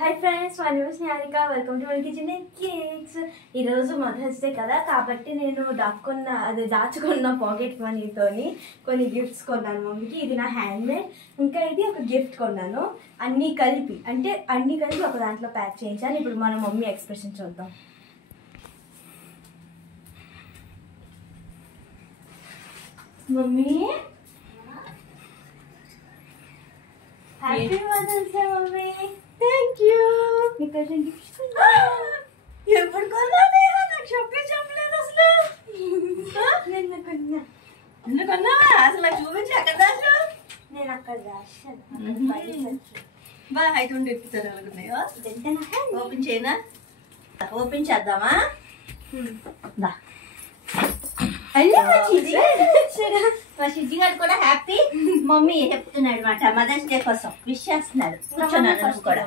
Hi friends, my name is Niharika. Welcome to my kitchen and cakes. ఈరోజు mothers day కదా, కాబట్టి నేను దాచుకున్న పాకెట్ మనీతోని కొన్ని గిఫ్ట్స్ కొన్నాను మమ్మీకి. ఇది నా హ్యాండ్మేడ్, ఇంకా ఇది ఒక గిఫ్ట్ కొన్నాను. అన్నీ కలిపి ఒక దాంట్లో ప్యాక్ చేయించాను. ఇప్పుడు మన మమ్మీ ఎక్స్ప్రెషన్ చూద్దాం. Mummy happy mother's day mummy. Thank you. ఎప్పుడు కొన్నానే? నాకు చెప్పలేదు అసలు. నిన్న కొన్నా అసలు నాకు చూపించి ఎక్కడ దాచు? నేను అక్కడ దాచాను. బాగా అయితే ఉండి ఎప్పుతారు అనుకున్నాయో. ఓపెన్ చేయనా? ఓపెన్ చేద్దామా? మా షిజ్జి గారు కూడా హ్యాపీ మమ్మీ చెప్తున్నాడు అనమాట. మదర్స్ డే కోసం విష్ చేస్తున్నాడు. కూర్చున్నాను కూడా.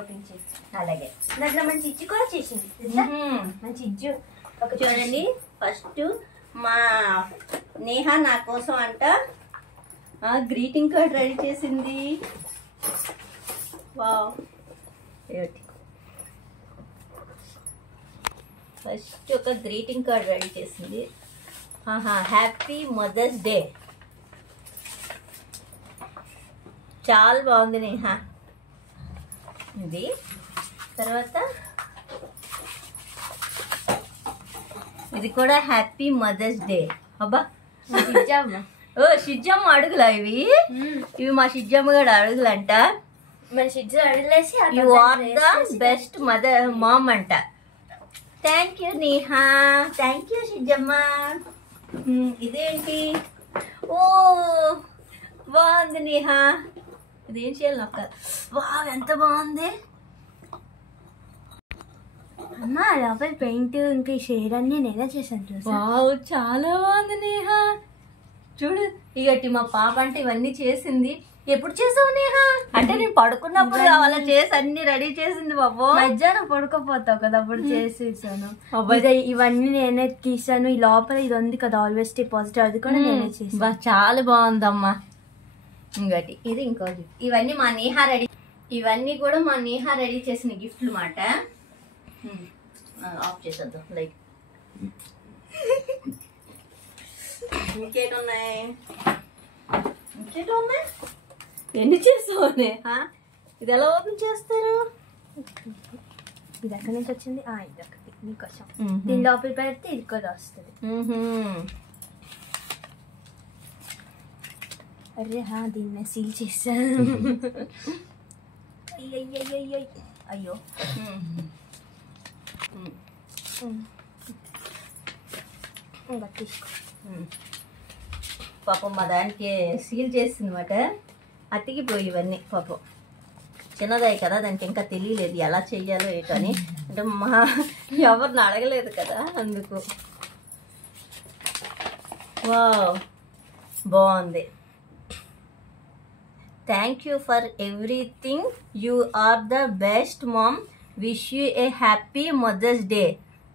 అలాగే దాంట్లో మంచి ఇజ్జు కూడా చేసింది. మంచి ఇజ్జు ఒక చూడండి. ఫస్ట్ మా నేహ నా కోసం అంట గ్రీటింగ్ కార్డ్ రెడీ చేసింది. వావ్, ఫస్ట్ ఒక గ్రీటింగ్ కార్డ్ రెడీ చేసింది. Happy mother's day. చాలా బాగుంది నేహ. ఇది తర్వాత ఇది కూడా హ్యాపీ మదర్స్ డే. అబ్బా ఓ షిజ్జమ్మ అడుగులా ఇవి? ఇవి మా షిజ్జమ్మ గడ అడుగులంట. మన షిజ్జ అడుగులేసి you are the best mother mom అంట. Thank you Neha. Thank you షిజ్జమ్మ. ఇదేంటి? ఓ బాగుంది నేహా. ఇదేం చేయాలి నాకు? వావ్, ఎంత బాగుంది అమ్మా. లోపల పెయింట్ ఇంకా ఈ షేడ్ అన్ని నేనే చేశాను. వావ్, చాలా బాగుంది నేహా. చూడు, ఇగటి మా పాప అంటే ఇవన్నీ చేసింది. ఎప్పుడు చేసావు నేహా? అంటే నేను పడుకున్నప్పుడు అలా చేసి అన్ని రెడీ చేసింది బాబు. మధ్యాహ్నం పడుకోపోతావు కదా, అప్పుడు చేసేసాను. ఇవన్నీ నేనే తీసాను. ఈ లోపల ఇది ఉంది కదా ఆల్వేస్ డిపాజిట్, అది కూడా నేనే చేసాను. చాలా బాగుందమ్మా. ఇంకోటి ఇది, ఇంకోటి. ఇవన్నీ మా నేహా రెడీ, ఇవన్నీ కూడా మా నేహా రెడీ చేసిన గిఫ్ట్లు మాట. ఆఫ్ చేసేద్దాం లైట్. ఇంకేటున్నాయి? ఎన్ని చేస్తావు నేహా? ఇది ఎలా ఓపెన్ చేస్తారు? ఇది ఎక్కడి నుంచి వచ్చింది? ఇది ఒకటి నీకోసం. దీని లోపల పెడితే ఇది కూడా వస్తుంది. అరే దీన్ని సీల్ చేశాను. అయ్యో తీసుకో. పాపం మా దానికి సీల్ చేసిందన్నమాట. అతికిపోయి ఇవన్నీ పాపం చిన్నదాయి కదా, దానికి ఇంకా తెలియలేదు ఎలా చెయ్యాలో ఏటో అని. అంటే మా ఎవరిని అడగలేదు కదా, అందుకు. వావ్, బాగుంది. Thank you for everything. You are the best mom. Wish you a happy mother's day.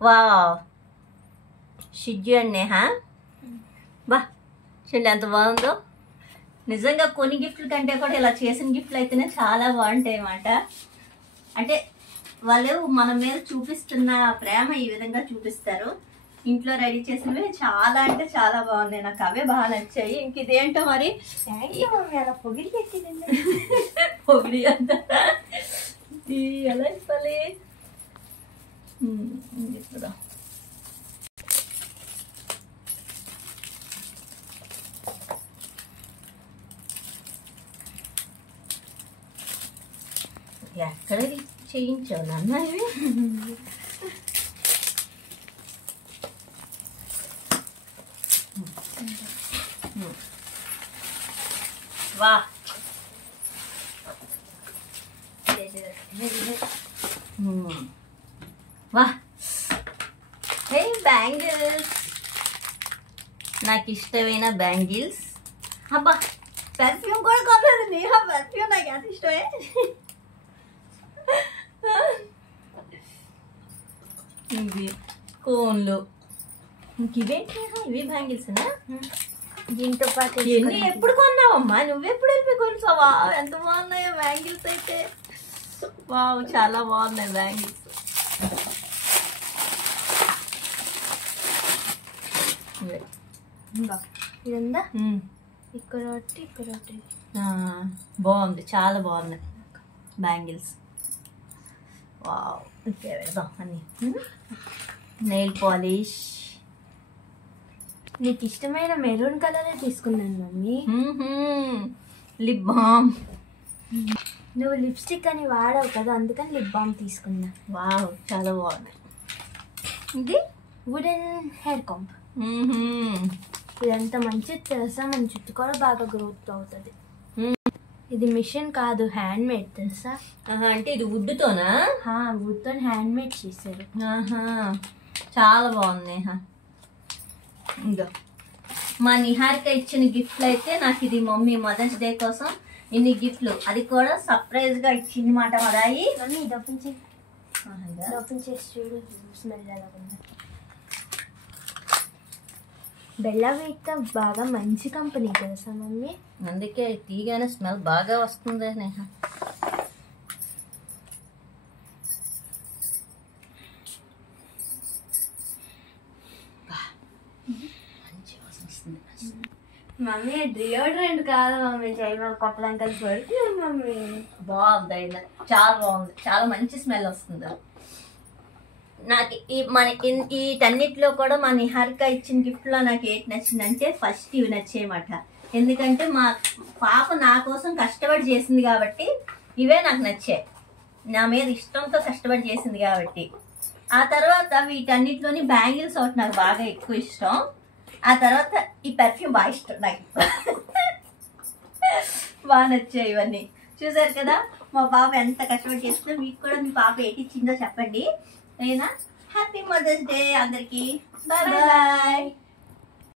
Wow, Shijju and Neha. బా చూడండి ఎంత బాగుందో. నిజంగా కొన్ని గిఫ్ట్ల కంటే కూడా ఇలా చేసిన గిఫ్ట్లు అయితేనే చాలా బాగుంటాయి అన్నమాట. అంటే వాళ్ళు మన మీద చూపిస్తున్న ప్రేమ ఈ విధంగా చూపిస్తారు. ఇంట్లో రెడీ చేసినవి చాలా అంటే చాలా బాగున్నాయి. నాకు అవే బాగా నచ్చాయి. ఇంక ఇదేంటో మరి పొగిడి పెట్టింది. పొగిడి అంట ఎలా ఇవ్వాలి? ఇప్పుడు ఎక్కడ చేయించావు నాన్న ఇవి? వా, వా, హే బ్యాంగిల్స్, నాకు ఇష్టమైన బ్యాంగిల్స్. అబ్బా, పెర్ఫ్యూమ్ కూడా కొనలేదు నేహా. పెర్ఫ్యూమ్ నాకు ఎంత ఇష్టమే. ఇవి కోన్లు. ఇంకివేంటి? ఇవి బ్యాంగిల్స్. దీంతో పాటు ఎన్ని ఎప్పుడు కొన్నావమ్మా? నువ్వెప్పుడు వెళ్ళిపోయి కొనుసావా? ఎంత బాగున్నాయో బ్యాంగిల్స్ అయితే. వావ్ చాలా బాగున్నాయి బ్యాంగిల్స్. ఇదంతా ఇక్కడ ఒకటి ఇక్కడ ఒకటి. బాగుంది, చాలా బాగున్నాయి బ్యాంగిల్స్. వావ్ ఓకే వెళ్దాం అన్ని. నెయిల్ పాలిష్ నీకు ఇష్టమైన మెరూన్ కలరే తీసుకున్నాను మమ్మీ. Lip balm. నువ్వు లిప్స్టిక్ అని వాడవు కదా, అందుకని లిప్ బామ్ తీసుకున్నా. వావ్ చాలా బాగున్నాయి. ఇది వుడెన్ హెయిర్ కాంప్. ఇదంతా మంచిది తెలుసా, మన జుట్టు కూడా బాగా గ్రోత్ అవుతుంది. ఇది మిషన్ కాదు, హ్యాండ్ మేడ్ తెలుసా. అంటే ఇది వుడ్తోనా? వుడ్తో హ్యాండ్ మేడ్ చేశారు. చాలా బాగున్నాయి. ఇంకా మా నిహారిక ఇచ్చిన గిఫ్ట్లు అయితే నాకు ఇది మమ్మీ మదర్స్ డే కోసం ఇన్ని గిఫ్ట్లు, అది కూడా సర్ప్రైజ్ గా ఇచ్చింది మాట మదాయి. మమ్మీ ఓపెన్ చేసి చూడు స్మెల్ ఎలా ఉంది. బెల్లా వీట్ బాగా మంచి కంపెనీ తెలుసా మమ్మీ, అందుకే తీగానే స్మెల్ బాగా వస్తుంది. నేహ మమ్మీ డియోడ్రెంట్ కాదు మమ్మీ, చైనా కొట్టడానికి అది పడుతుంది మమ్మీ. బాగుంది అయినా, చాలా బాగుంది, చాలా మంచి స్మెల్ వస్తుంది. నాకు వీటన్నిటిలో కూడా మా నిహారిక ఇచ్చిన గిఫ్ట్లో నాకు ఏంటి నచ్చిందంటే ఫస్ట్ ఇవి నచ్చేయమాట. ఎందుకంటే మా పాప నా కోసం కష్టపడి చేసింది కాబట్టి ఇవే నాకు నచ్చాయి. నా మీద ఇష్టంతో కష్టపడి చేసింది కాబట్టి. ఆ తర్వాత వీటన్నిటిలోని బ్యాంగిల్స్ ఒకటి నాకు బాగా ఎక్కువ ఇష్టం. ఆ తర్వాత ఈ పెర్ఫ్యూమ్ బాగా ఇష్టం నాకు. బాగా నచ్చాయి ఇవన్నీ. చూసారు కదా మా పాప ఎంత కష్టపడి చేస్తుందో. మీకు కూడా మీ పాప ఏంటి ఇచ్చిందో చెప్పండి. అయినా హ్యాపీ మదర్స్ డే అందరికి. Bye bye.